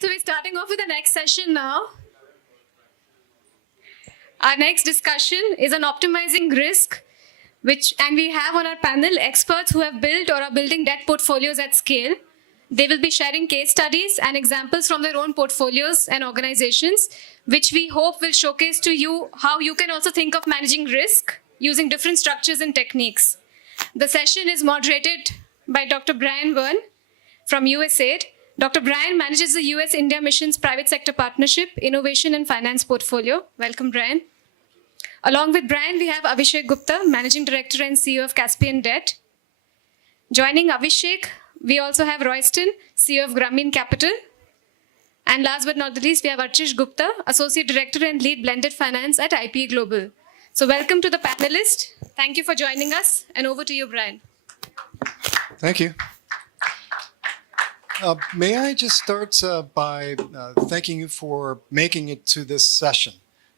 So we're starting off with the next session now. Our next discussion is on optimizing risk, and we have on our panel experts who have built or are building debt portfolios at scale. They will be sharing case studies and examples from their own portfolios and organizations, which we hope will showcase to you how you can also think of managing risk using different structures and techniques. The session is moderated by Dr. Byrne from USAID. Dr. Bryan manages the US-India Mission's Private Sector Partnership, Innovation and Finance portfolio. Welcome, Bryan. Along with Bryan, we have Avishek Gupta, Managing Director and CEO of Caspian Debt. Joining Avishek, we also have Royston, CEO of Grameen Capital. And last but not the least, we have Archish Gupta, Associate Director and Lead Blended Finance at IPA Global. So welcome to the panelists. Thank you for joining us. And over to you, Bryan. Thank you. May I just start by thanking you for making it to this session.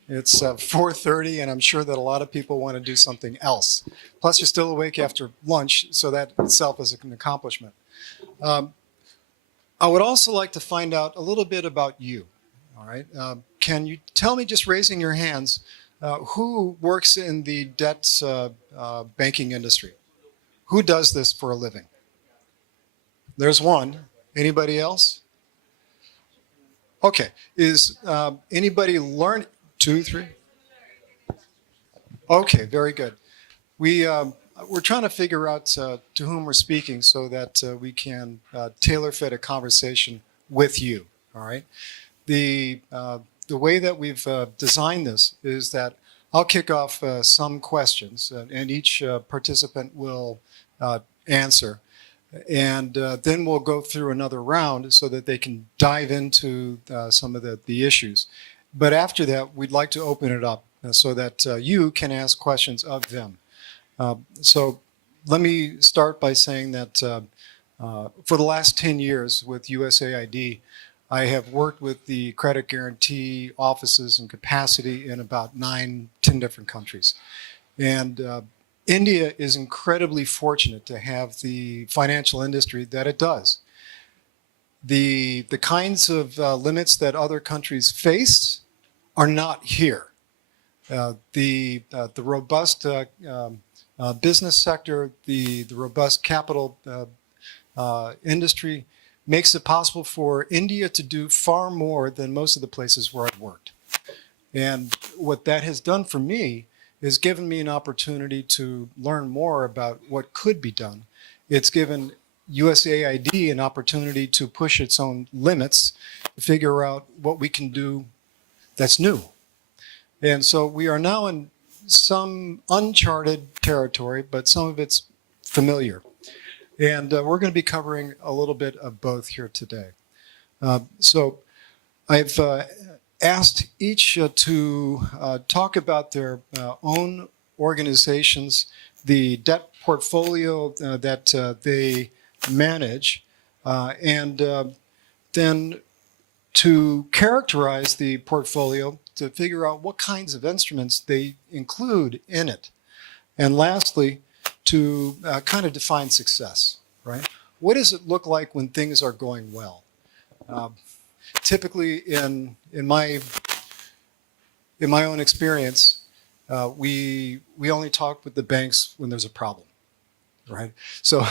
It's 4:30, and I'm sure that a lot of people want to do something else. Plus, you're still awake after lunch, so that itself is an accomplishment. I would also like to find out a little bit about you. All right. Can you tell me, just raising your hands, who works in the debt banking industry? Who does this for a living? There's one. Anybody else? Okay. Is anybody learn? 2, 3? Okay, very good. We're trying to figure out to whom we're speaking so that we can tailor-fit a conversation with you. All right. The way that we've designed this is that I'll kick off some questions, and each participant will answer. And then we'll go through another round so that they can dive into some of the issues. But after that, we'd like to open it up so that you can ask questions of them. So let me start by saying that for the last 10 years with USAID, I have worked with the credit guarantee offices and capacity in about 9, 10 different countries. And India is incredibly fortunate to have the financial industry that it does. The kinds of limits that other countries face are not here. The robust business sector, the robust capital industry makes it possible for India to do far more than most of the places where I've worked. And what that has done for me is given me an opportunity to learn more about what could be done. It's given USAID an opportunity to push its own limits, to figure out what we can do that's new. And so we are now in some uncharted territory, but some of it's familiar. And we're going to be covering a little bit of both here today. So I've asked each to talk about their own organizations, the debt portfolio that they manage, and then to characterize the portfolio to figure out what kinds of instruments they include in it. And lastly, to kind of define success, right? What does it look like when things are going well? Typically, in my own experience, we only talk with the banks when there's a problem, right? So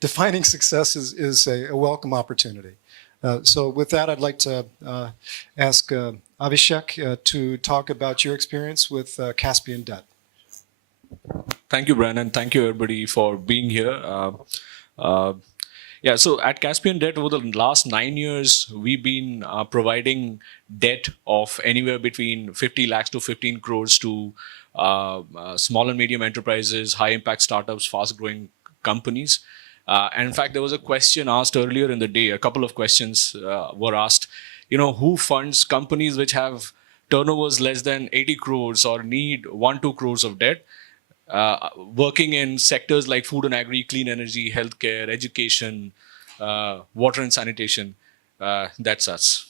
defining success is a welcome opportunity. So with that, I'd like to ask Avishek to talk about your experience with Caspian Debt. Thank you, Bryan, and thank you everybody for being here. Yeah, so at Caspian Debt, over the last 9 years, we've been providing debt of anywhere between 50 lakhs to 15 crores to small and medium enterprises, high-impact startups, fast-growing companies. And in fact, there was a question asked earlier in the day, a couple of questions were asked, who funds companies which have turnovers less than 80 crores or need 1-2 crores of debt? Working in sectors like food and agri, clean energy, healthcare, education, water and sanitation, that's us.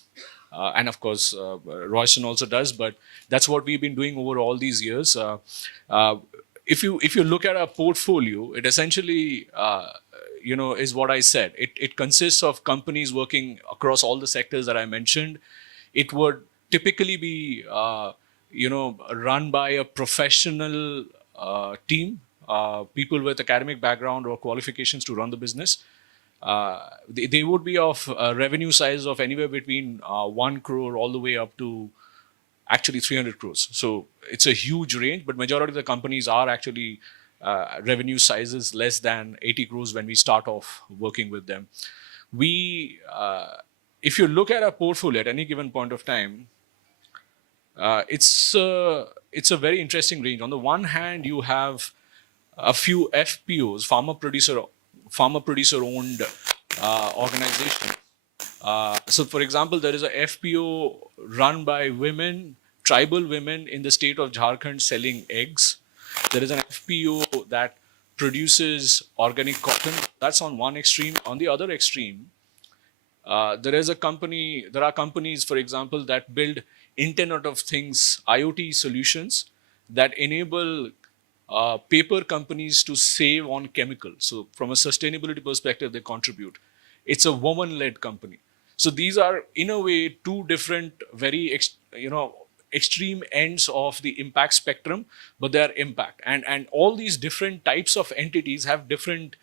And of course, Royston also does, but that's what we've been doing over all these years. If you look at our portfolio, it essentially, is what I said. It consists of companies working across all the sectors that I mentioned. It would typically be, run by a professional team, people with academic background or qualifications to run the business. They would be of revenue size of anywhere between 1 crore all the way up to actually 300 crores. So it's a huge range, but majority of the companies are actually revenue sizes less than 80 crores when we start off working with them. If you look at our portfolio at any given point of time, it's a very interesting range. On the one hand, you have a few FPOs, farmer producer owned organization. So, for example, there is a FPO run by women, tribal women in the state of Jharkhand selling eggs. There is an FPO that produces organic cotton. That's on one extreme. On the other extreme, there are companies, for example, that build Internet of Things, IoT solutions that enable paper companies to save on chemicals. So from a sustainability perspective, they contribute. It's a woman-led company. So these are, in a way, two different, very extreme ends of the impact spectrum, but they are impact. And all these different types of entities have different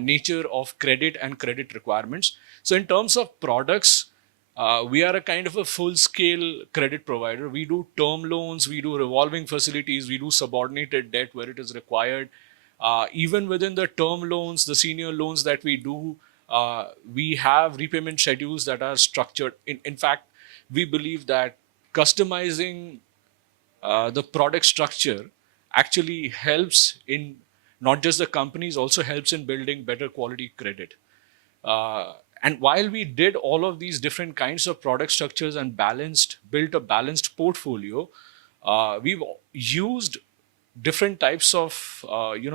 nature of credit and credit requirements. So in terms of products, we are a kind of a full-scale credit provider. We do term loans, we do revolving facilities, we do subordinated debt where it is required. Even within the term loans, the senior loans that we do, we have repayment schedules that are structured. In fact, we believe that customizing the product structure actually helps in not just the companies, also helps in building better quality credit. And while we did all of these different kinds of product structures and built a balanced portfolio, we've used different types of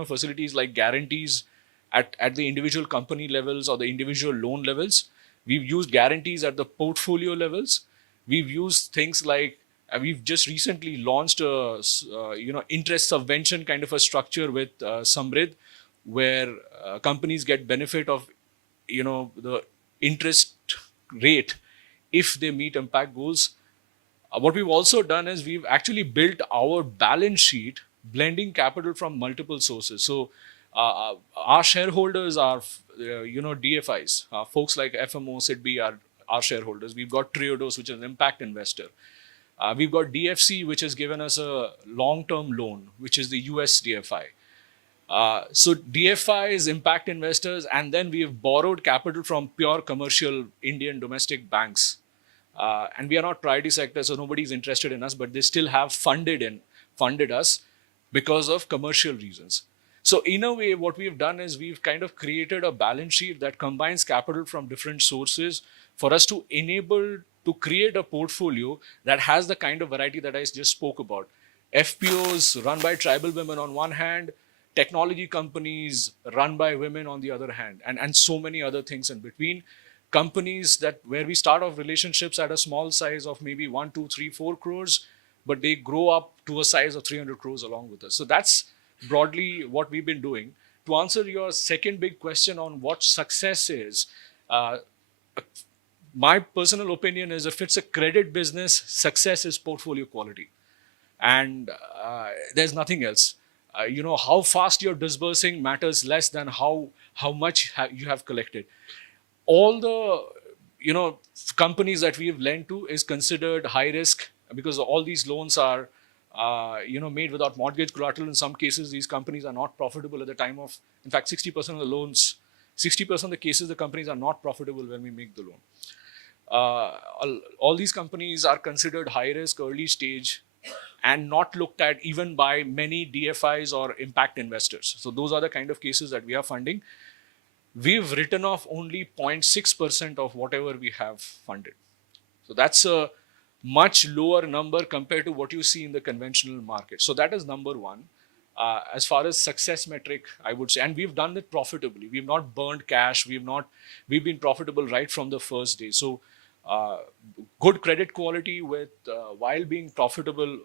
facilities like guarantees at the individual company levels or the individual loan levels. We've used guarantees at the portfolio levels. We've used things like we've just recently launched a interest subvention kind of a structure with SAMRIDH, where companies get benefit of the interest rate if they meet impact goals. What we've also done is we've actually built our balance sheet blending capital from multiple sources. So our shareholders are DFIs, folks like FMO, SIDBI are our shareholders. We've got Triodos, which is an impact investor. We've got DFC, which has given us a long-term loan, which is the US DFI. So DFI is impact investors, and then we have borrowed capital from pure commercial Indian domestic banks. And we are not priority sector, so nobody's interested in us, but they still have funded us because of commercial reasons. So in a way, what we've done is we've kind of created a balance sheet that combines capital from different sources for us to enable to create a portfolio that has the kind of variety that I just spoke about. FPOs run by tribal women on one hand, technology companies run by women on the other hand, and so many other things in between. Companies where we start off relationships at a small size of maybe 1, 2, 3, 4 crores, but they grow up to a size of 300 crores along with us. So that's broadly what we've been doing. To answer your second big question on what success is, my personal opinion is if it's a credit business, success is portfolio quality. And there's nothing else. How fast you're disbursing matters less than how much you have collected. All the companies that we've lent to is considered high risk because all these loans are made without mortgage collateral. In some cases, these companies are not profitable at the time of, in fact, 60% of the loans, 60% of the cases, the companies are not profitable when we make the loan. All these companies are considered high risk, early stage, and not looked at even by many DFIs or impact investors. So those are the kind of cases that we are funding. We've written off only 0.6% of whatever we have funded. So that's a much lower number compared to what you see in the conventional market. So that is number one. As far as success metric, I would say, and we've done it profitably. We've not burned cash. We've been profitable right from the first day. So good credit quality while being profitable,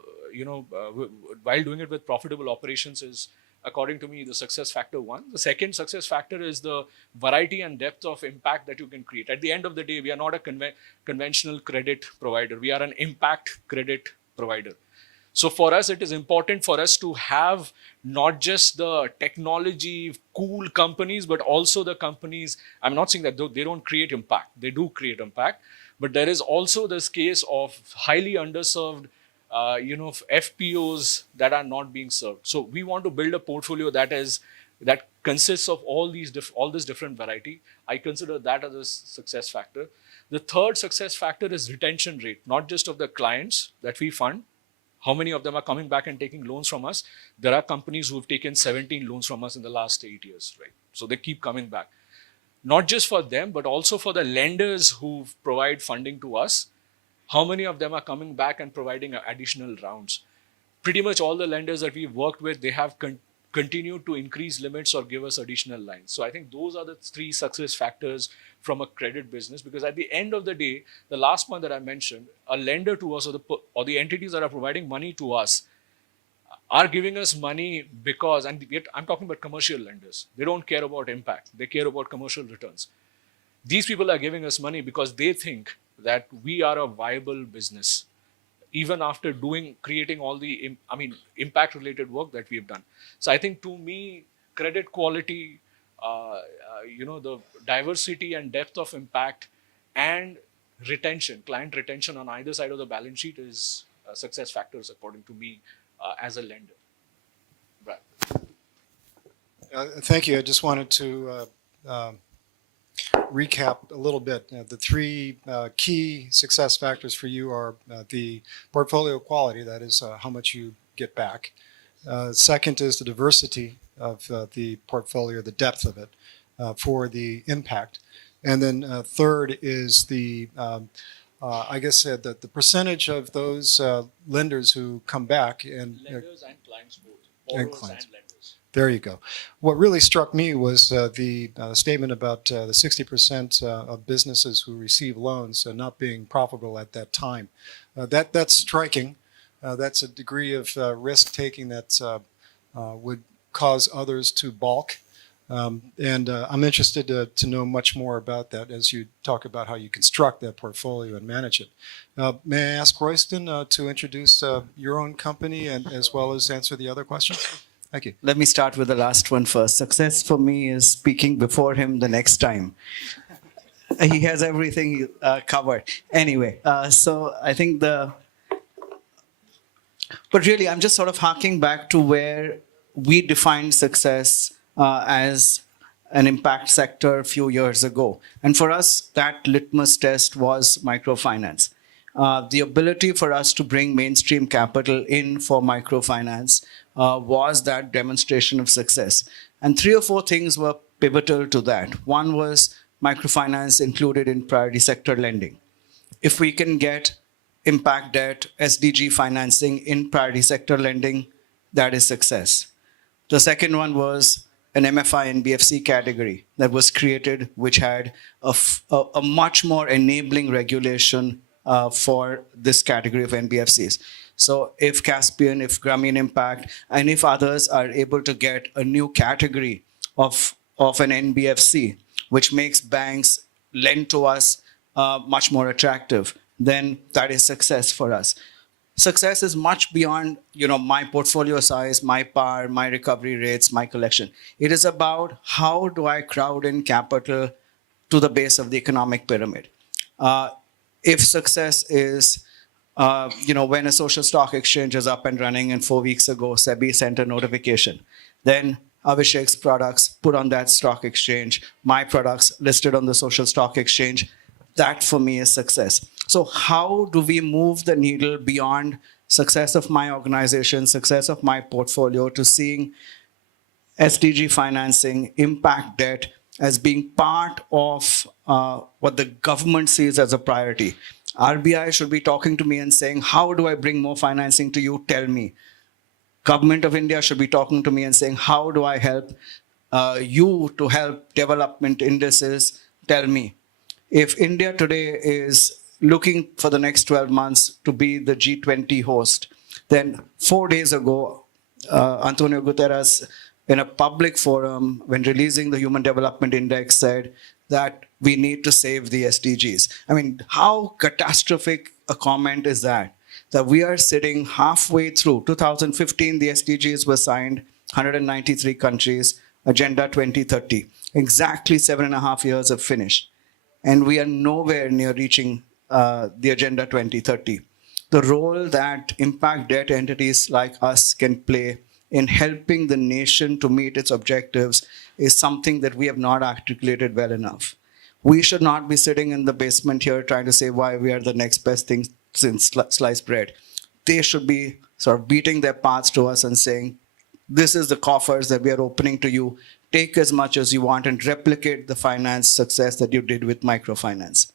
while doing it with profitable operations is according to me, the success factor one. The second success factor is the variety and depth of impact that you can create. At the end of the day, we are not a conventional credit provider. We are an impact credit provider. So for us, it is important for us to have not just the technology, cool companies, but also the companies. I'm not saying that they don't create impact. They do create impact. But there is also this case of highly underserved FPOs that are not being served. So we want to build a portfolio that consists of all this different variety. I consider that as a success factor. The third success factor is retention rate, not just of the clients that we fund. How many of them are coming back and taking loans from us? There are companies who've taken 17 loans from us in the last 8 years, right? So they keep coming back. Not just for them, but also for the lenders who provide funding to us. How many of them are coming back and providing additional rounds? Pretty much all the lenders that we've worked with, they have continued to increase limits or give us additional lines. So I think those are the three success factors from a credit business, because at the end of the day, the last one that I mentioned, a lender to us or the entities that are providing money to us are giving us money because, and I'm talking about commercial lenders. They don't care about impact. They care about commercial returns. These people are giving us money because they think that we are a viable business, even after creating all the, impact-related work that we have done. So I think, to me, credit quality, the diversity and depth of impact and retention, client retention on either side of the balance sheet is success factors, according to me, as a lender. Bryan. Thank you. I just wanted to recap a little bit. The three key success factors for you are the portfolio quality, that is how much you get back. Second is the diversity of the portfolio, the depth of it for the impact. And then third is the the percentage of those lenders who come back and Lenders and clients both. Borrowers and lenders. There you go. What really struck me was the statement about the 60% of businesses who receive loans not being profitable at that time. That's striking. That's a degree of risk taking that would cause others to balk. And I'm interested to know much more about that as you talk about how you construct that portfolio and manage it. May I ask Royston to introduce your own company and as well as answer the other questions? Thank you. Let me start with the last one first. Success for me is speaking before him the next time. He has everything covered. Anyway, so I think but really I'm just sort of harking back to where we defined success as an impact sector a few years ago. And for us, that litmus test was microfinance. The ability for us to bring mainstream capital in for microfinance was that demonstration of success. And 3 or 4 things were pivotal to that. One was microfinance included in priority sector lending. If we can get impact debt, SDG financing in priority sector lending, that is success. The second one was an MFI NBFC category that was created, which had a much more enabling regulation for this category of NBFCs. So if Caspian, if Grameen Impact, and if others are able to get a new category of an NBFC, which makes banks lend to us much more attractive, then that is success for us. Success is much beyond, my portfolio size, my PAR, my recovery rates, my collection. It is about how do I crowd in capital to the base of the economic pyramid. If success is, when a social stock exchange is up and running and 4 weeks ago, SEBI sent a notification, then Avishek's products put on that stock exchange, my products listed on the social stock exchange, that for me is success. So how do we move the needle beyond success of my organization, success of my portfolio, to seeing SDG financing, impact debt as being part of what the government sees as a priority? RBI should be talking to me and saying, how do I bring more financing to you? Tell me. Government of India should be talking to me and saying, how do I help you to help development indices? Tell me. If India today is looking for the next 12 months to be the G20 host, then 4 days ago, Antonio Guterres in a public forum when releasing the Human Development Index said that we need to save the SDGs. I mean, how catastrophic a comment is that? That we are sitting halfway through. 2015, the SDGs were signed, 193 countries, Agenda 2030. Exactly 7.5 years have finished. And we are nowhere near reaching the Agenda 2030. The role that impact debt entities like us can play in helping the nation to meet its objectives is something that we have not articulated well enough. We should not be sitting in the basement here trying to say why we are the next best thing since sliced bread. They should be sort of beating their paths to us and saying, this is the coffers that we are opening to you. Take as much as you want and replicate the finance success that you did with microfinance.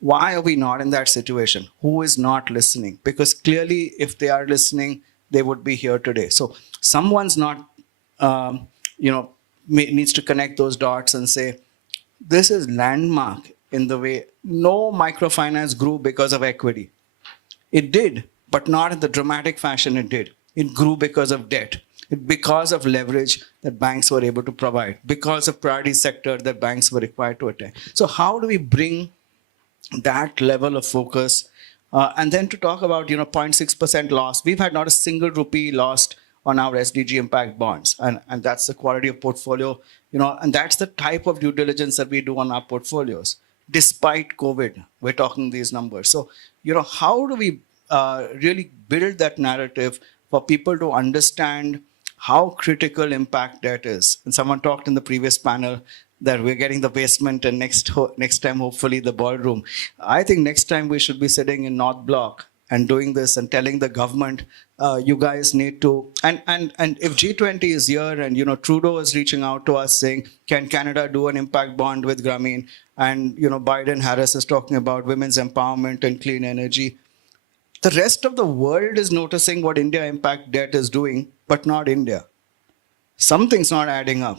Why are we not in that situation? Who is not listening? Because clearly, if they are listening, they would be here today. So someone's not, needs to connect those dots and say, this is landmark in the way no microfinance grew because of equity. It did, but not in the dramatic fashion it did. It grew because of debt, because of leverage that banks were able to provide, because of priority sector that banks were required to attend. So how do we bring that level of focus? And then to talk about 0.6% loss. We've had not a single rupee lost on our SDG impact bonds. And that's the quality of portfolio, and that's the type of due diligence that we do on our portfolios. Despite COVID, we're talking these numbers. So, how do we really build that narrative for people to understand how critical impact debt is? And someone talked in the previous panel that we're getting the basement and next time, hopefully, the ballroom. I think next time we should be sitting in North Block and doing this and telling the government, you guys need to, and if G20 is here and, Trudeau is reaching out to us saying, can Canada do an impact bond with Grameen? And, Biden, Harris is talking about women's empowerment and clean energy. The rest of the world is noticing what India impact debt is doing, but not India. Something's not adding up.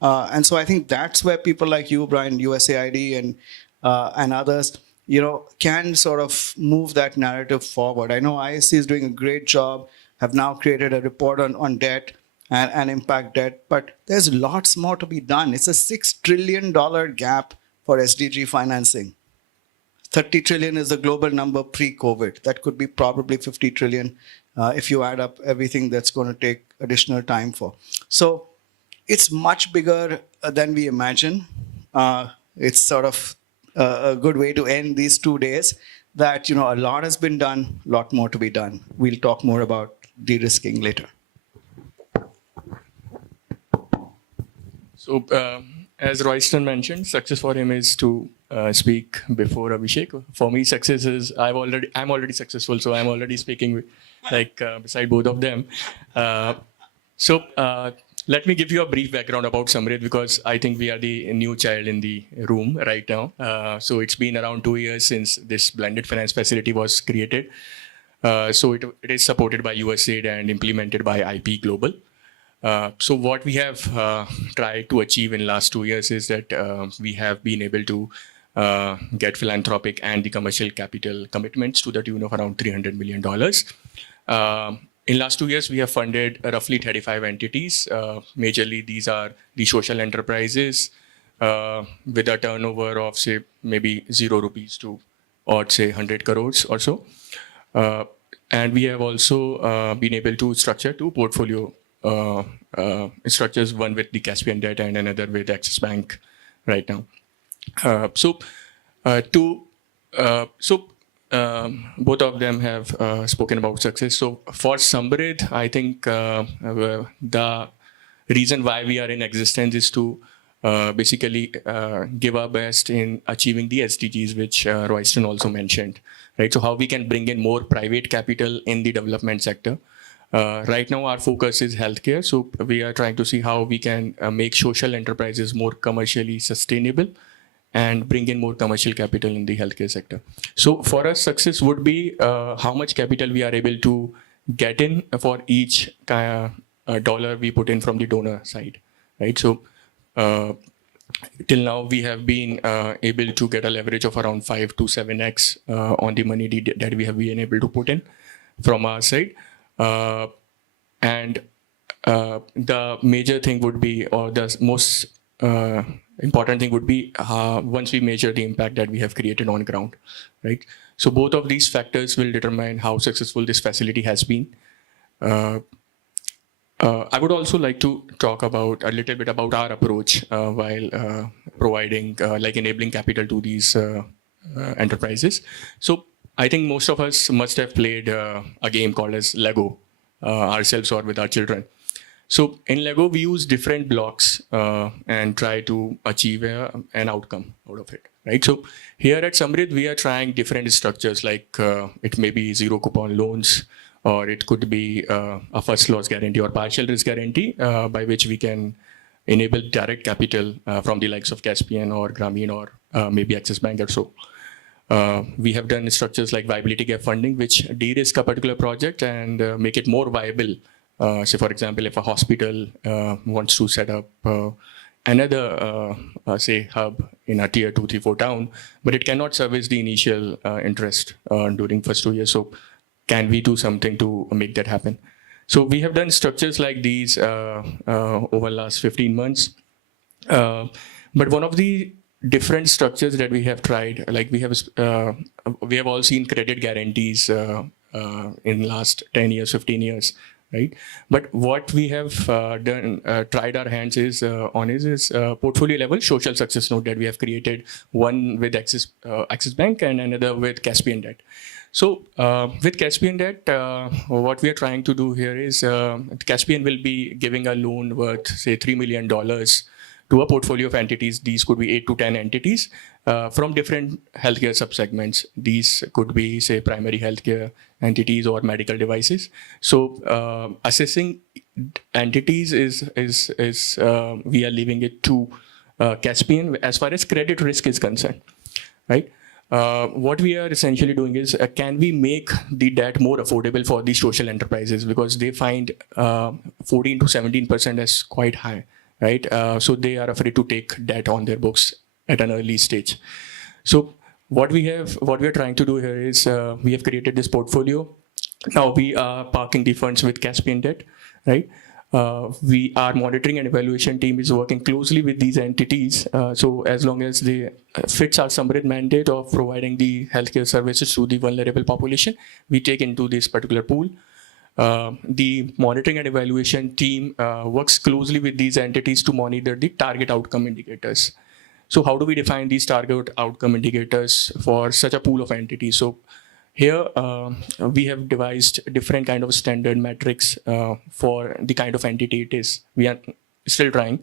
And so I think that's where people like you, Bryan, USAID and others, can sort of move that narrative forward. I know ISC is doing a great job, have now created a report on debt and impact debt, but there's lots more to be done. It's a $6 trillion gap for SDG financing. 30 trillion is the global number pre-COVID. That could be probably 50 trillion if you add up everything that's going to take additional time for. So it's much bigger than we imagine. It's sort of a good way to end these 2 days that, a lot has been done, a lot more to be done. We'll talk more about de-risking later. So as Royston mentioned, success for him is to speak before Avishek. For me, success is I'm already successful, so I'm already speaking beside both of them. Let me give you a brief background about SAMRIDH because I think we are the new child in the room right now. So it's been around 2 years since this blended finance facility was created. So it is supported by USAID and implemented by IP Global. So what we have tried to achieve in last 2 years is that we have been able to get philanthropic and the commercial capital commitments to the tune of around $300 million. In last 2 years, we have funded roughly 35 entities. Majorly, these are the social enterprises with a turnover of, say, maybe 0 rupees to, or say, 100 crores or so. And we have also been able to structure 2 portfolio structures, one with the Caspian debt and another with Axis Bank right now. Both of them have spoken about success. So for SAMRIDH, I think the reason why we are in existence is to basically give our best in achieving the SDGs, which Royston also mentioned, right? So how we can bring in more private capital in the development sector. Right now, our focus is healthcare. So we are trying to see how we can make social enterprises more commercially sustainable and bring in more commercial capital in the healthcare sector. So for us, success would be how much capital we are able to get in for each dollar we put in from the donor side, right? So till now, we have been able to get a leverage of around 5 to 7x on the money that we have been able to put in from our side. And the major thing would be, or the most important thing would be once we measure the impact that we have created on ground, right? So both of these factors will determine how successful this facility has been. I would also like to talk about a little bit about our approach while providing, like enabling capital to these enterprises. So I think most of us must have played a game called as Lego ourselves or with our children. So in Lego, we use different blocks and try to achieve an outcome out of it, right? So here at SAMRIDH, we are trying different structures, like it may be zero coupon loans, or it could be a first loss guarantee or partial risk guarantee by which we can enable direct capital from the likes of Caspian or Grameen or maybe Axis Bank or so. We have done structures like viability gap funding, which de-risk a particular project and make it more viable. Say, for example, if a hospital wants to set up another, say, hub in a tier 2, 3, 4 town, but it cannot service the initial interest during first 2 years. So can we do something to make that happen? So we have done structures like these over the last 15 months. But one of the different structures that we have tried, like we have all seen credit guarantees in last 10 years, 15 years, right? But what we have tried our hands is portfolio level social success note that we have created, one with Axis Bank and another with Caspian Debt. So with Caspian Debt, what we are trying to do here is Caspian will be giving a loan worth, say, $3 million to a portfolio of entities. These could be 8 to 10 entities from different healthcare subsegments. These could be, say, primary healthcare entities or medical devices. So assessing entities is we are leaving it to Caspian as far as credit risk is concerned, right? What we are essentially doing is, can we make the debt more affordable for these social enterprises, because they find 14 to 17% as quite high, right? So they are afraid to take debt on their books at an early stage. So what we are trying to do here is we have created this portfolio. Now we are parking the funds with Caspian Debt, right? Our monitoring and evaluation team is working closely with these entities. So as long as they fits our SAMRIDH mandate of providing the healthcare services to the vulnerable population, we take into this particular pool. The monitoring and evaluation team works closely with these entities to monitor the target outcome indicators. So how do we define these target outcome indicators for such a pool of entities? So here, we have devised different kind of standard metrics for the kind of entity it is. We are still trying.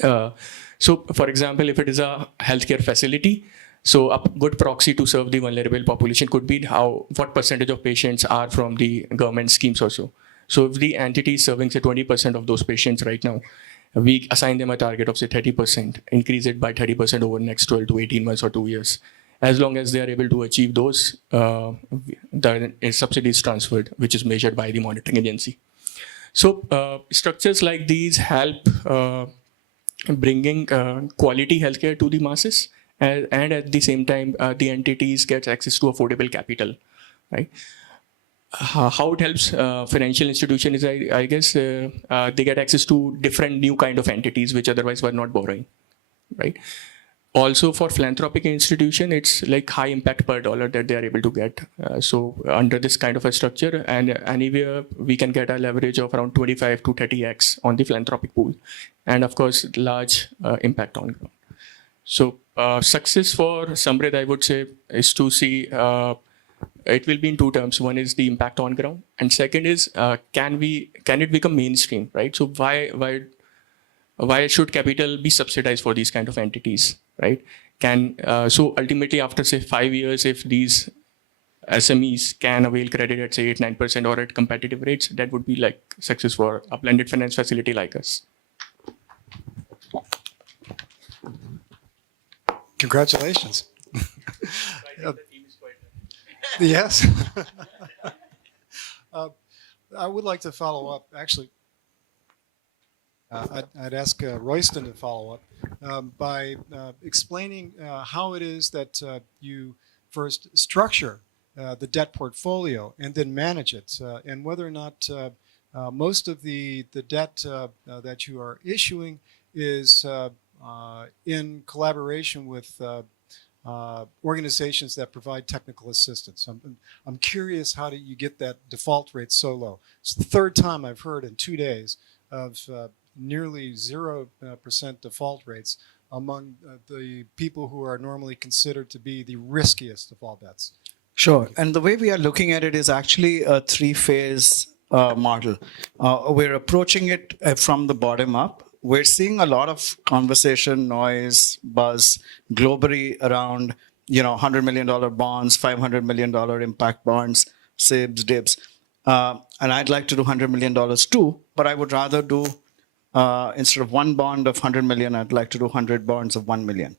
So, for example, if it is a healthcare facility, so a good proxy to serve the vulnerable population could be what percentage of patients are from the government schemes also. So if the entity is serving, say, 20% of those patients right now, we assign them a target of, say, 30%, increase it by 30% over the next 12 to 18 months or 2 years. As long as they are able to achieve those, the subsidy is transferred, which is measured by the monitoring agency. So structures like these help bringing quality healthcare to the masses, and at the same time, the entities get access to affordable capital, right? How it helps financial institution is, I guess, they get access to different new kind of entities which otherwise were not borrowing, right? Also, for philanthropic institution, it's like high impact per dollar that they are able to get. So under this kind of a structure, and anywhere we can get a leverage of around 25 to 30x on the philanthropic pool, and of course, large impact on ground. So success for SAMRIDH, I would say, is to see it will be in two terms. One is the impact on ground, and second is can it become mainstream, right? So why should capital be subsidized for these kind of entities, right? So ultimately, after, say, 5 years, if these SMEs can avail credit at, say, 8-9% or at competitive rates, that would be like success for a blended finance facility like us. Congratulations. Yes. I would like to follow up, actually. I'd ask Royston to follow up by explaining how it is that you first structure the debt portfolio and then manage it, and whether or not most of the debt that you are issuing is in collaboration with organizations that provide technical assistance. I'm curious, how do you get that default rate so low? It's the third time I've heard in 2 days of nearly 0% default rates among the people who are normally considered to be the riskiest of all bets. Sure. And the way we are looking at it is actually a three-phase model. We're approaching it from the bottom up. We're seeing a lot of conversation, noise, buzz globally around, $100 million bonds, $500 million impact bonds, SIBs, DIBs. And I'd like to do $100 million too, but I would rather do, instead of one bond of 100 million, I'd like to do 100 bonds of 1 million.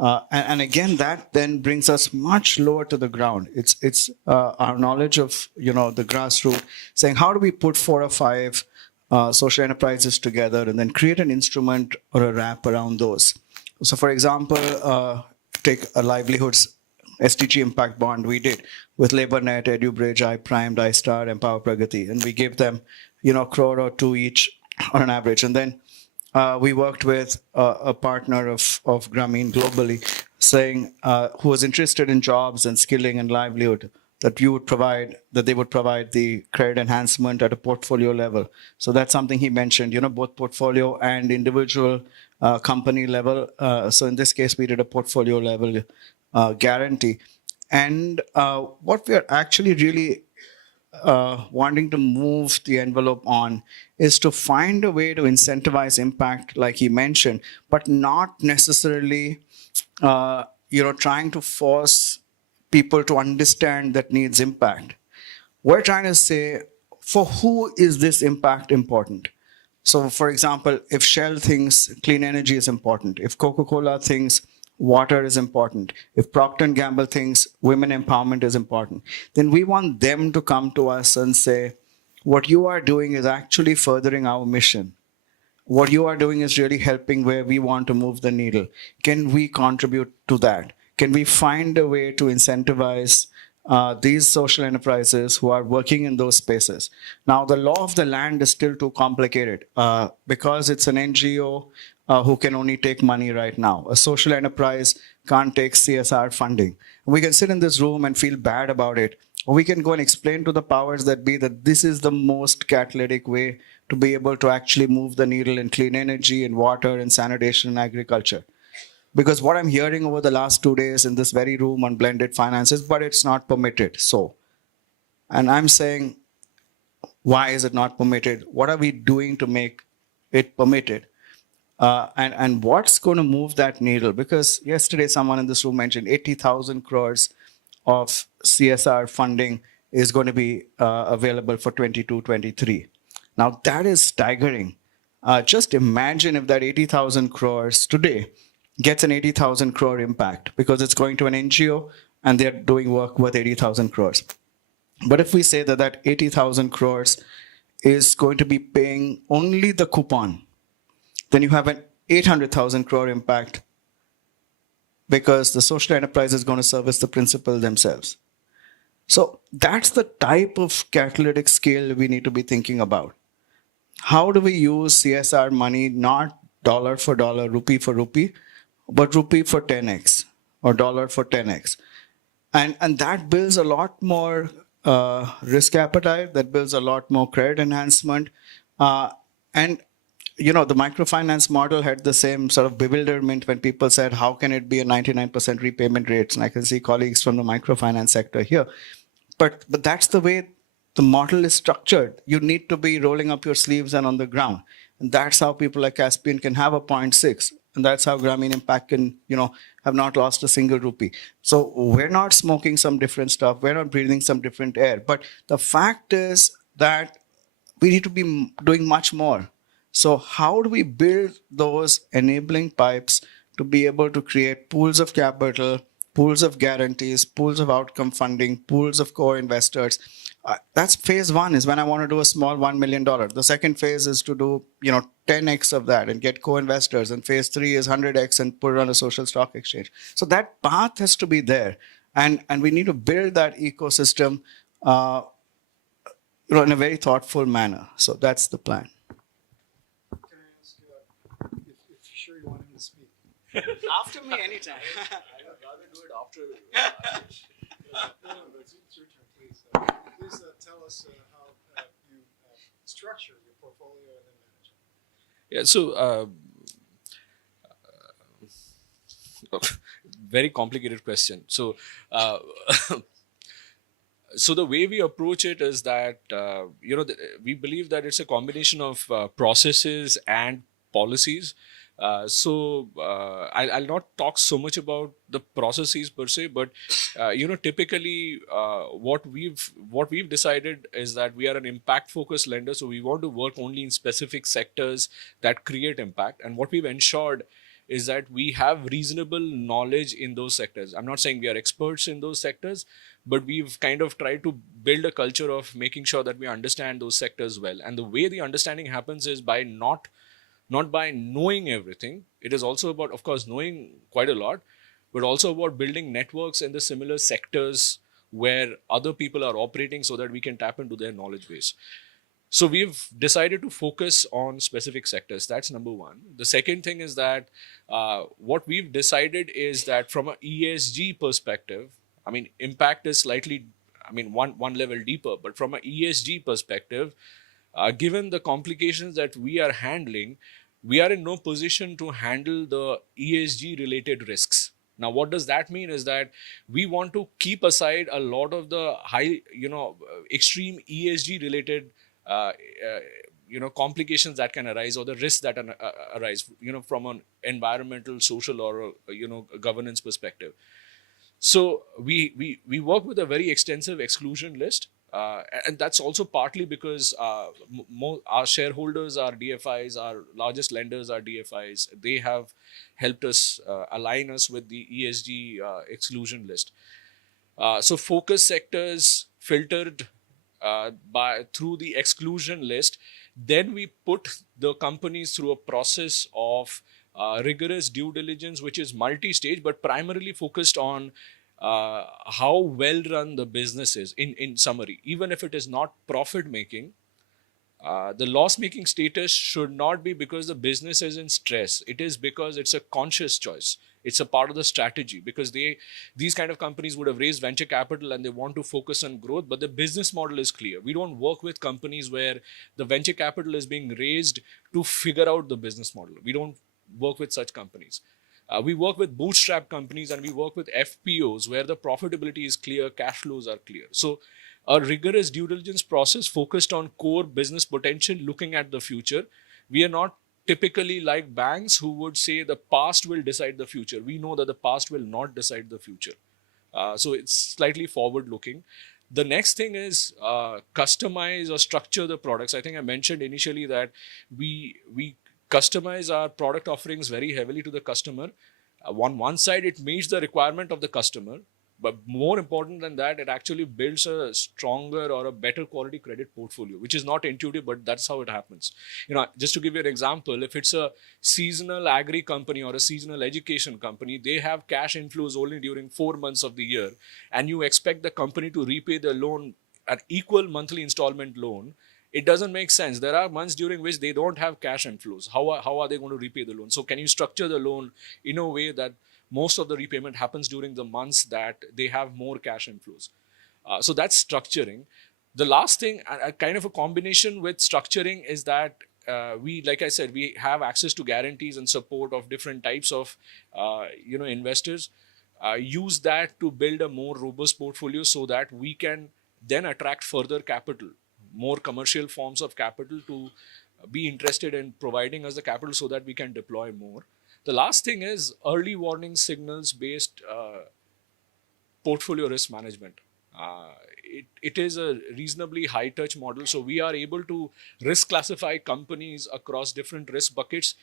And again, that then brings us much lower to the ground. It's our knowledge of, the grassroots saying, how do we put 4 or 5 social enterprises together and then create an instrument or a wrap around those. So for example, take a livelihoods SDG impact bond we did with LaborNet, EduBridge, iPrimed, iStar, Empower Pragati, and we gave them, a crore or 2 each on an average. And then we worked with a partner of Grameen globally saying, who was interested in jobs and skilling and livelihood, that they would provide the credit enhancement at a portfolio level. So that's something he mentioned, both portfolio and individual company level. So in this case, we did a portfolio level guarantee. And what we are actually really wanting to move the envelope on is to find a way to incentivize impact, like he mentioned, but not necessarily, trying to force people to understand that needs impact. We're trying to say, for who is this impact important? So for example, if Shell thinks clean energy is important, if Coca-Cola thinks water is important, if Procter & Gamble thinks women empowerment is important, then we want them to come to us and say, what you are doing is actually furthering our mission. What you are doing is really helping where we want to move the needle. Can we contribute to that? Can we find a way to incentivize these social enterprises who are working in those spaces? Now, the law of the land is still too complicated because it's an NGO who can only take money right now. A social enterprise can't take CSR funding. We can sit in this room and feel bad about it, or we can go and explain to the powers that be that this is the most catalytic way to be able to actually move the needle in clean energy and water and sanitation and agriculture. Because what I'm hearing over the last 2 days in this very room on blended finances, but it's not permitted. So, and I'm saying, why is it not permitted? What are we doing to make it permitted? And what's going to move that needle? Because yesterday someone in this room mentioned 80,000 crores of CSR funding is going to be available for 22-23. Now that is staggering. Just imagine if that 80,000 crores today gets an 80,000 crore impact because it's going to an NGO and they're doing work worth 80,000 crores. But if we say that that 80,000 crores is going to be paying only the coupon, then you have an 800,000 crore impact because the social enterprise is going to service the principal themselves. So that's the type of catalytic scale we need to be thinking about. How do we use CSR money, not dollar for dollar, rupee for rupee, but rupee for 10x or dollar for 10x? And that builds a lot more risk appetite, that builds a lot more credit enhancement. And the microfinance model had the same sort of bewilderment when people said, how can it be a 99% repayment rates? And I can see colleagues from the microfinance sector here. But that's the way the model is structured. You need to be rolling up your sleeves and on the ground. And that's how people like Caspian can have a 0.6. And that's how Grameen Impact can, have not lost a single rupee. So we're not smoking some different stuff. We're not breathing some different air. But the fact is that we need to be doing much more. So how do we build those enabling pipes to be able to create pools of capital, pools of guarantees, pools of outcome funding, pools of core investors? That's phase one, is when I want to do a small $1 million. The second phase is to do 10x of that and get co-investors. And phase 3 is 100x and put it on a social stock exchange. So that path has to be there. And we need to build that ecosystem in a very thoughtful manner. So that's the plan. Can I ask if you're sure you want him to speak? After me, anytime. I'd rather do it after. No, it's your turn, please. Please tell us how you structure your portfolio and then manage it. Yeah, so very complicated question. So, so the way we approach it is that we believe that it's a combination of processes and policies. I'll not talk so much about the processes per se, but typically what we've decided is that we are an impact focused lender, so we want to work only in specific sectors that create impact. And what we've ensured is that we have reasonable knowledge in those sectors. I'm not saying we are experts in those sectors, but we've kind of tried to build a culture of making sure that we understand those sectors well. And the way the understanding happens is by not by knowing everything. It is also about, of course, knowing quite a lot, but also about building networks in the similar sectors where other people are operating so that we can tap into their knowledge base. So we've decided to focus on specific sectors. That's number one. The second thing is that what we've decided is that from an ESG perspective, I mean, impact is slightly, one level deeper, but from an ESG perspective, given the complications that we are handling, we are in no position to handle the ESG related risks. Now, what does that mean is that we want to keep aside a lot of the high, extreme ESG related complications that can arise, or the risks that arise, from an environmental, social, or a governance perspective. So we work with a very extensive exclusion list, and that's also partly because our shareholders are DFIs, our largest lenders are DFIs. They have helped us align us with the ESG exclusion list. So focus sectors filtered through the exclusion list. Then we put the companies through a process of rigorous due diligence, which is multi-stage, but primarily focused on how well run the business is. In summary, even if it is not profit making, the loss making status should not be because the business is in stress. It is because it's a conscious choice. It's a part of the strategy, because these kind of companies would have raised venture capital and they want to focus on growth, but the business model is clear. We don't work with companies where the venture capital is being raised to figure out the business model. We don't work with such companies. We work with bootstrap companies, and we work with FPOs where the profitability is clear, cash flows are clear. So a rigorous due diligence process focused on core business potential, looking at the future. We are not typically like banks who would say the past will decide the future. We know that the past will not decide the future. So it's slightly forward looking. The next thing is customize or structure the products. I think I mentioned initially that we customize our product offerings very heavily to the customer. On one side, it meets the requirement of the customer, but more important than that, it actually builds a stronger or a better quality credit portfolio, which is not intuitive, but that's how it happens. Just to give you an example, if it's a seasonal agri company or a seasonal education company, they have cash inflows only during 4 months of the year, and you expect the company to repay the loan an equal monthly installment loan. It doesn't make sense. There are months during which they don't have cash inflows. How are they going to repay the loan? So can you structure the loan in a way that most of the repayment happens during the months that they have more cash inflows? So that's structuring. The last thing, kind of a combination with structuring, is that like I said, we have access to guarantees and support of different types of investors. Use that to build a more robust portfolio so that we can then attract further capital, more commercial forms of capital to be interested in providing us the capital so that we can deploy more. The last thing is early warning signals based portfolio risk management. It is a reasonably high touch model. So we are able to risk classify companies across different risk buckets.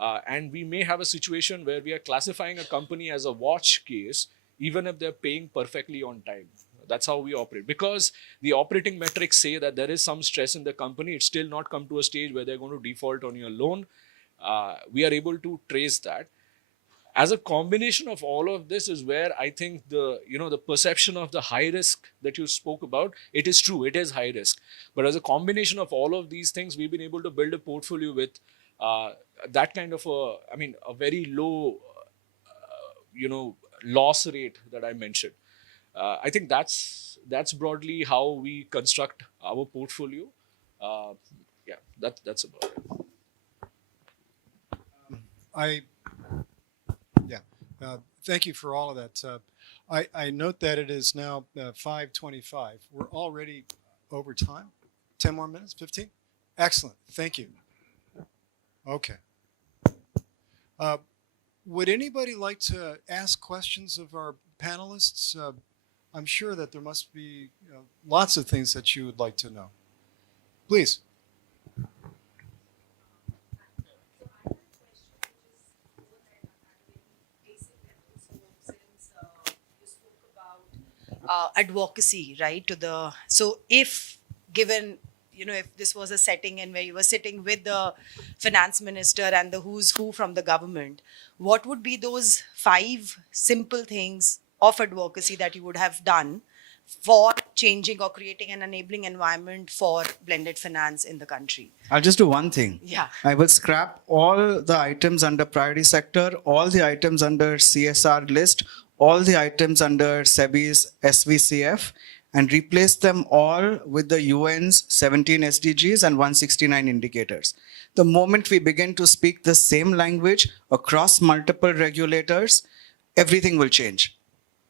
And we may have a situation where we are classifying a company as a watch case, even if they're paying perfectly on time. That's how we operate. Because the operating metrics say that there is some stress in the company, it's still not come to a stage where they're going to default on your loan. We are able to trace that. as a combination of all of this is where I think the perception of the high risk that you spoke about, it is true, it is high risk. But as a combination of all of these things, we've been able to build a portfolio with that kind of a very low, loss rate that I mentioned. I think that's broadly how we construct our portfolio. Yeah, that's about it. Thank you for all of that. I note that it is now 5:25. We're already over time. 10 more minutes? 15? Excellent. Thank you. Okay. Would anybody like to ask questions of our panelists? I'm sure that there must be lots of things that you would like to know. Please. Advocacy, right? So if given, if this was a setting and where you were sitting with the finance minister and the who's who from the government, what would be those 5 simple things of advocacy that you would have done for changing or creating an enabling environment for blended finance in the country? I'll just do one thing. Yeah. I will scrap all the items under priority sector, all the items under CSR list, all the items under SEBI's SVCF, and replace them all with the UN's 17 SDGs and 169 indicators. The moment we begin to speak the same language across multiple regulators, everything will change.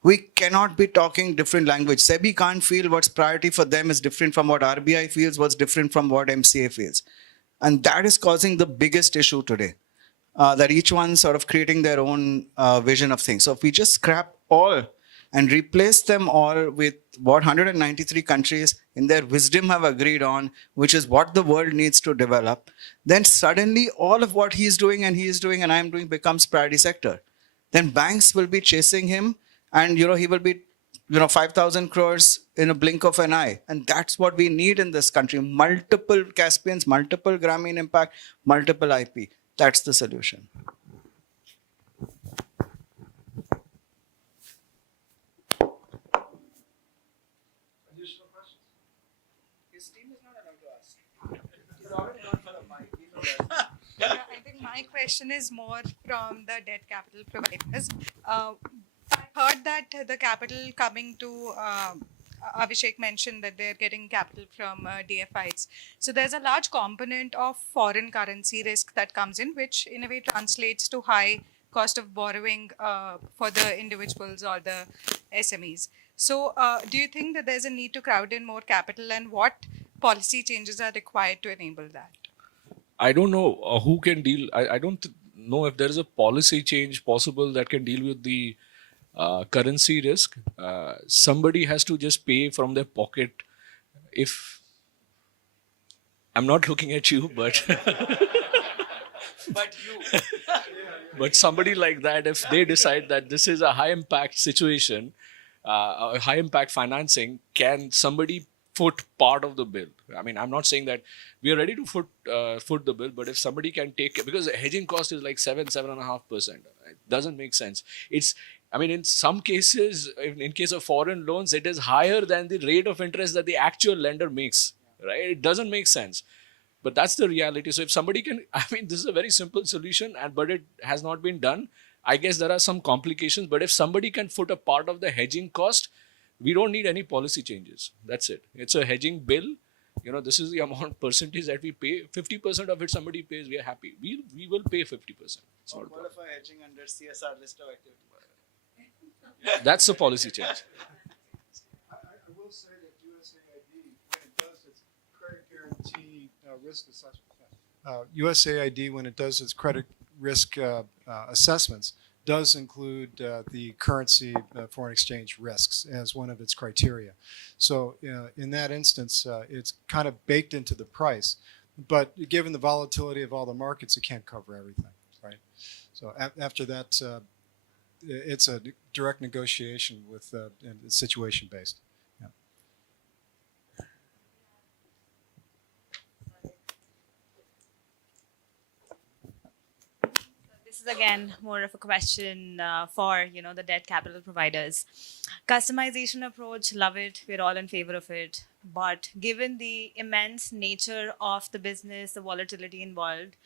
We cannot be talking different language. SEBI can't feel what's priority for them is different from what RBI feels, what's different from what MCA feels. And that is causing the biggest issue today. That each one's sort of creating their own vision of things. So if we just scrap all and replace them all with what 193 countries in their wisdom have agreed on, which is what the world needs to develop, then suddenly all of what he's doing and I'm doing becomes priority sector. Then banks will be chasing him and he will be 5,000 crores in a blink of an eye. And that's what we need in this country. Multiple Caspians, multiple Grameen impact, multiple IP. That's the solution. Additional questions? His team is not allowed to ask. He's already gone for the mic. We know that. Yeah, I think my question is more from the debt capital providers. I heard that the capital coming to Avishek mentioned that they're getting capital from DFIs. So there's a large component of foreign currency risk that comes in, which in a way translates to high cost of borrowing for the individuals or the SMEs. So do you think that there's a need to crowd in more capital, and what policy changes are required to enable that? I don't know who can deal. I don't know if there is a policy change possible that can deal with the currency risk. Somebody has to just pay from their pocket. If I'm not looking at you, but but somebody like that, if they decide that this is a high impact situation, high impact financing, can somebody foot part of the bill? I mean, I'm not saying that we are ready to foot the bill, but if somebody can take, because the hedging cost is like 7.5%, it doesn't make sense. In some cases, in case of foreign loans, it is higher than the rate of interest that the actual lender makes, right? It doesn't make sense. But that's the reality. So if somebody can, this is a very simple solution, but it has not been done. I guess there are some complications, but if somebody can foot a part of the hedging cost, we don't need any policy changes. That's it. It's a hedging bill. This is the amount percentage that we pay. 50% of it somebody pays, we are happy. We will pay 50%. It's not a problem. Qualify hedging under CSR list of activity. That's the policy change. I will say that USAID, when it does its credit guarantee risk assessment, USAID, when it does its credit risk assessments, does include the currency foreign exchange risks as one of its criteria. So in that instance, it's kind of baked into the price. But given the volatility of all the markets, it can't cover everything, right? So after that, it's a direct negotiation with situation based. Yeah. This is again more of a question for the debt capital providers. Customization approach, love it. We're all in favor of it. But given the immense nature of the business, the volatility involved,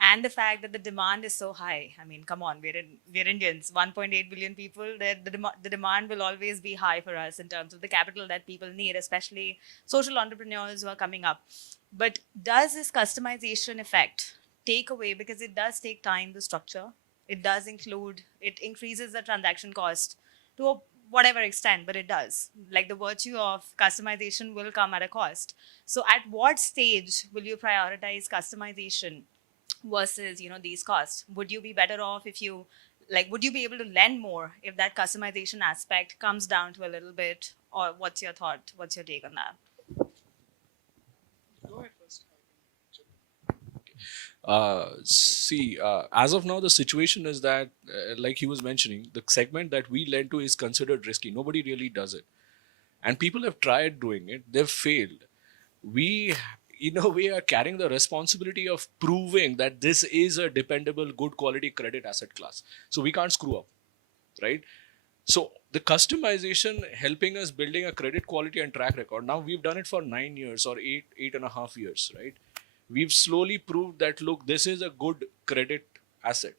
and the fact that the demand is so high, I mean, come on, we're Indians, 1.8 billion people. The demand will always be high for us in terms of the capital that people need, especially social entrepreneurs who are coming up. But does this customization effect take away, because it does take time to structure, it does it increases the transaction cost to whatever extent, but it does. Like, the virtue of customization will come at a cost. So at what stage will you prioritize customization versus these costs? Would you be better off if you would you be able to lend more if that customization aspect comes down to a little bit? Or what's your thought, what's your take on that? As of now, the situation is that, like he was mentioning, the segment that we lend to is considered risky. Nobody really does it. And people have tried doing it. They've failed. We, in a way, are carrying the responsibility of proving that this is a dependable, good quality credit asset class. So we can't screw up, right? So the customization helping us building a credit quality and track record. Now we've done it for 9 years or 8.5 years, right? We've slowly proved that, look, this is a good credit asset.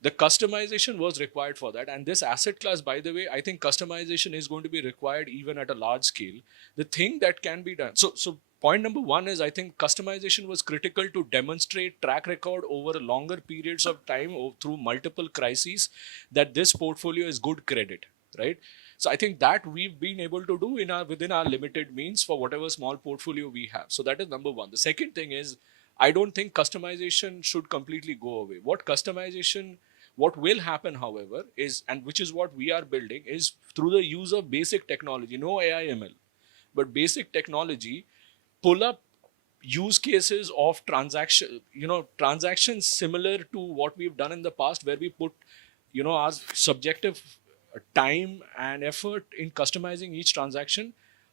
The customization was required for that. And this asset class, by the way, I think customization is going to be required even at a large scale. The thing that can be done. So point number one is, I think customization was critical to demonstrate track record over longer periods of time through multiple crises that this portfolio is good credit, right? So I think that we've been able to do within our limited means for whatever small portfolio we have. So that is number one. The second thing is, I don't think customization should completely go away. What will happen, however, is, and which is what we are building, is through the use of basic technology, no AI ML, but basic technology, pull up use cases of transactions similar to what we've done in the past, where we put, our subjective time and effort in customizing each transaction.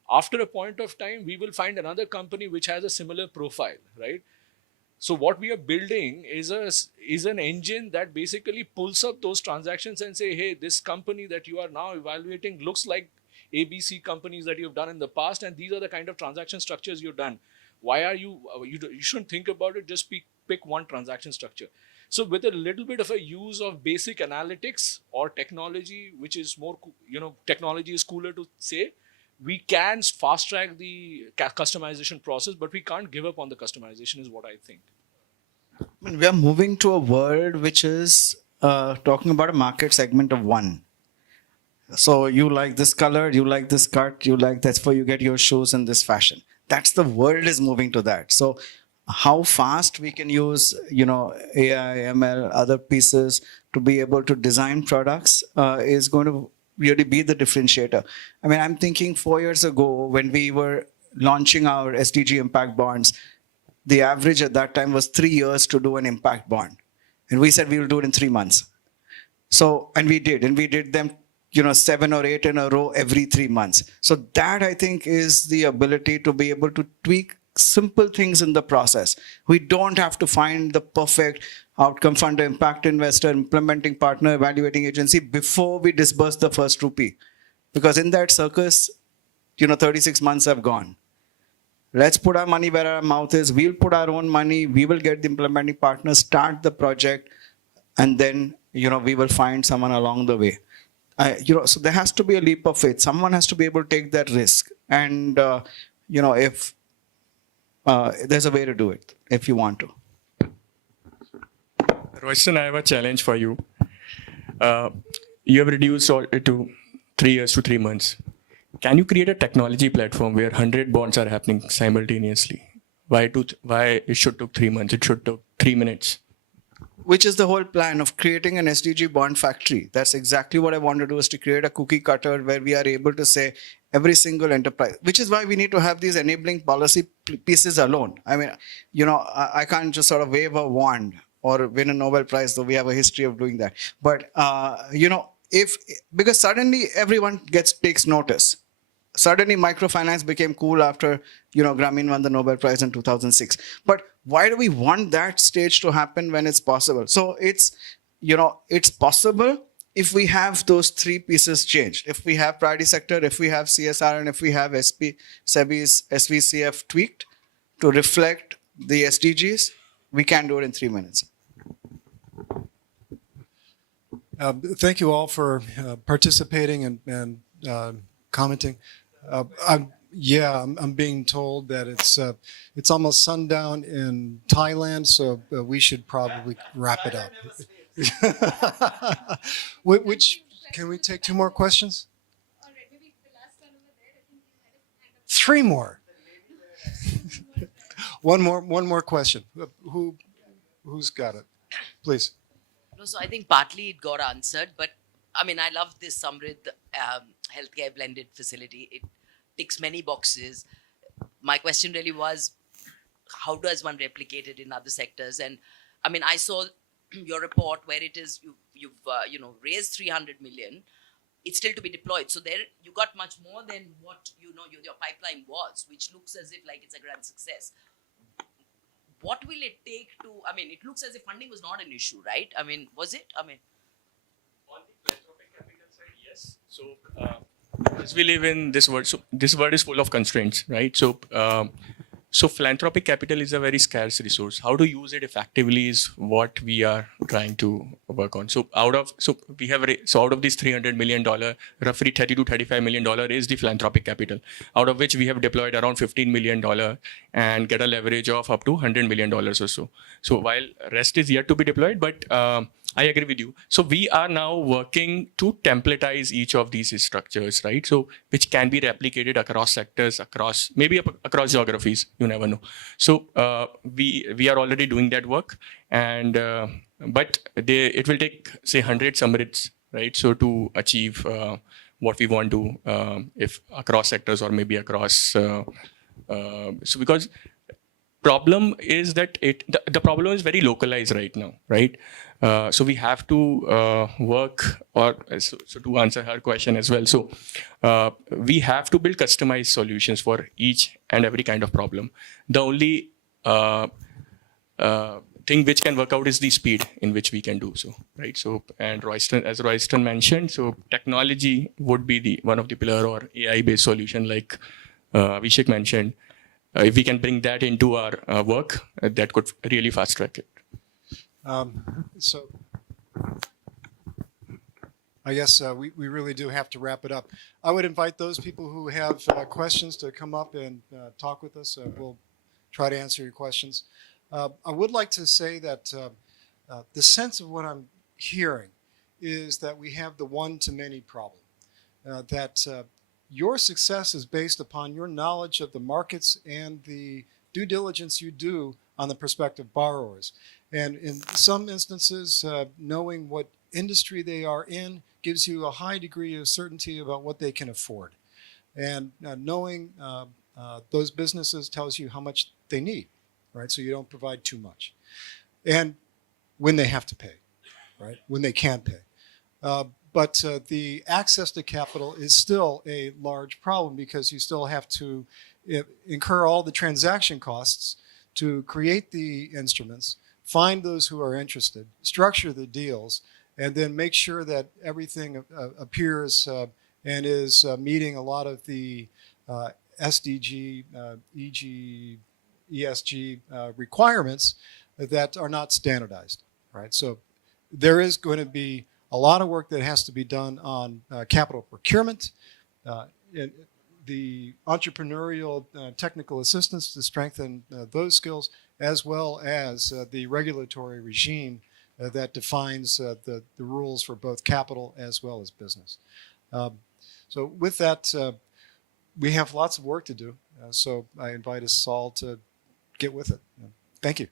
After a point of time, we will find another company which has a similar profile, right? So what we are building is an engine that basically pulls up those transactions and say, hey, this company that you are now evaluating looks like ABC companies that you've done in the past, and these are the kind of transaction structures you've done. Why are you shouldn't think about it, just pick one transaction structure. So with a little bit of a use of basic analytics or technology, which is more, technology is cooler to say, we can fast track the customization process, but we can't give up on the customization is what I think. We are moving to a world which is talking about a market segment of one. So you like this color, you like this cut, that's why you get your shoes in this fashion. That's the world is moving to that. So how fast we can use, AI, ML, other pieces to be able to design products is going to really be the differentiator. I mean, I'm thinking 4 years ago when we were launching our SDG impact bonds, the average at that time was 3 years to do an impact bond. And we said we will do it in 3 months. So, and we did them, 7 or 8 in a row every 3 months. So that, I think, is the ability to be able to tweak simple things in the process. We don't have to find the perfect outcome funder, impact investor, implementing partner, evaluating agency before we disburse the first rupee. Because in that circus, 36 months have gone. Let's put our money where our mouth is. We'll put our own money. We will get the implementing partner, start the project, and then, we will find someone along the way. So there has to be a leap of faith. Someone has to be able to take that risk. And, if there's a way to do it, if you want to. Royston, I have a challenge for you. You have reduced it to 3 years to 3 months. Can you create a technology platform where 100 bonds are happening simultaneously? Why it should take 3 months? It should take 3 minutes. Which is the whole plan of creating an SDG bond factory. That's exactly what I want to do, is to create a cookie cutter where we are able to say every single enterprise, which is why we need to have these enabling policy pieces alone. I mean, I can't just sort of wave a wand or win a Nobel Prize, though we have a history of doing that. But, because suddenly everyone takes notice. Suddenly microfinance became cool after, Grameen won the Nobel Prize in 2006. But why do we want that stage to happen when it's possible? So it's, it's possible if we have those three pieces changed. If we have priority sector, if we have CSR, and if we have SEBI's SVCF tweaked to reflect the SDGs, we can do it in 3 minutes. Thank you all for participating and commenting. I'm being told that it's almost sundown in Thailand, so we should probably wrap it up. Which can we take 2 more questions? 3 more. One more question. Who's got it? Please. No, so I think partly it got answered, but I mean, I love this SAMRIDH healthcare blended facility. It ticks many boxes. My question really was, how does one replicate it in other sectors? And I mean, I saw your report where it is you've raised 300 million. It's still to be deployed. So there you got much more than what your pipeline was, which looks as if like it's a grand success. What will it take to? I mean, it looks as if funding was not an issue, right? I mean, was it? I mean, on the philanthropic capital side, yes. So as we live in this world, so this world is full of constraints, right? So philanthropic capital is a very scarce resource. How to use it effectively is what we are trying to work on. So out of these $300 million, roughly $30 to $35 million is the philanthropic capital, out of which we have deployed around $15 million and get a leverage of up to $100 million or so. So while rest is yet to be deployed, but I agree with you. So we are now working to templatize each of these structures, right? So which can be replicated across sectors, across geographies. You never know. So we are already doing that work, and but it will take say 100 SAMRIDHs, right? So to achieve what we want to, if across sectors or maybe across. So because problem is that the problem is very localized right now, right? So we have to work, or so to answer her question as well. So we have to build customized solutions for each and every kind of problem. The only thing which can work out is the speed in which we can do so, right? So, and as Royston mentioned, so technology would be one of the pillar, or AI-based solution like Avishek mentioned. If we can bring that into our work, that could really fast track it. So I guess we really do have to wrap it up. I would invite those people who have questions to come up and talk with us. We'll try to answer your questions. I would like to say that the sense of what I'm hearing is that we have the one-to-many problem, that your success is based upon your knowledge of the markets and the due diligence you do on the prospective borrowers. And in some instances, knowing what industry they are in gives you a high degree of certainty about what they can afford. And knowing those businesses tells you how much they need, right? So you don't provide too much. And when they have to pay, right? When they can pay. But the access to capital is still a large problem because you still have to incur all the transaction costs to create the instruments, find those who are interested, structure the deals, and then make sure that everything appears and is meeting a lot of the SDG, ESG requirements that are not standardized, right? So there is going to be a lot of work that has to be done on capital procurement, the entrepreneurial technical assistance to strengthen those skills, as well as the regulatory regime that defines the rules for both capital as well as business. So with that, we have lots of work to do. So I invite us all to get with it. Thank you.